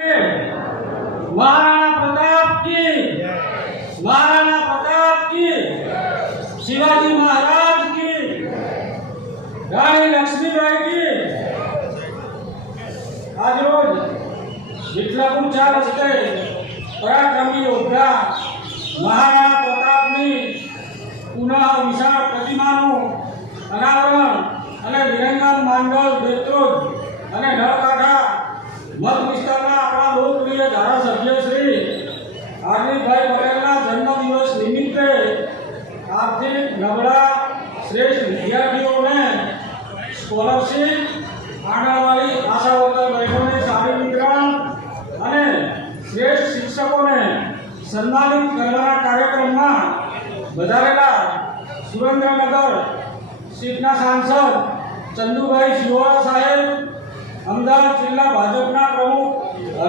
महाराणा प्रताप की, महाराणा प्रताप की, शिवाजी महाराज की, रानी लक्ष्मीबाई की। आज रोज विठलापुर 4 रस्ते पराक्रमी योद्धा महाराणा प्रतापनी पुनः विशाળ પ્રતિમાનું અનાવરણ અને વિરંગાન માંડલ બેત્રોજ અને નળકાંઠા મત વિસ્તારના આપણા લોકપ્રિય ધારાસભ્ય શ્રી હાર્દિકભાઈ પટેલના જન્મદિવસ નિમિત્તે આર્થિક નબળા શ્રેષ્ઠ વિદ્યાર્થીઓને સ્કોલરશીપ, આંગણવાડી આશા વર્કર બહેનોને સાડી વિતરણ અને શ્રેષ્ઠ શિક્ષકોને સન્માનિત કરવાના કાર્યક્રમમાં વધારેલા સુરેન્દ્રનગર સીટના સાંસદ ચંદુભાઈ શિહોરા સાહેબ, અમદાવાદ જિલ્લા ભાજપના પ્રમુખ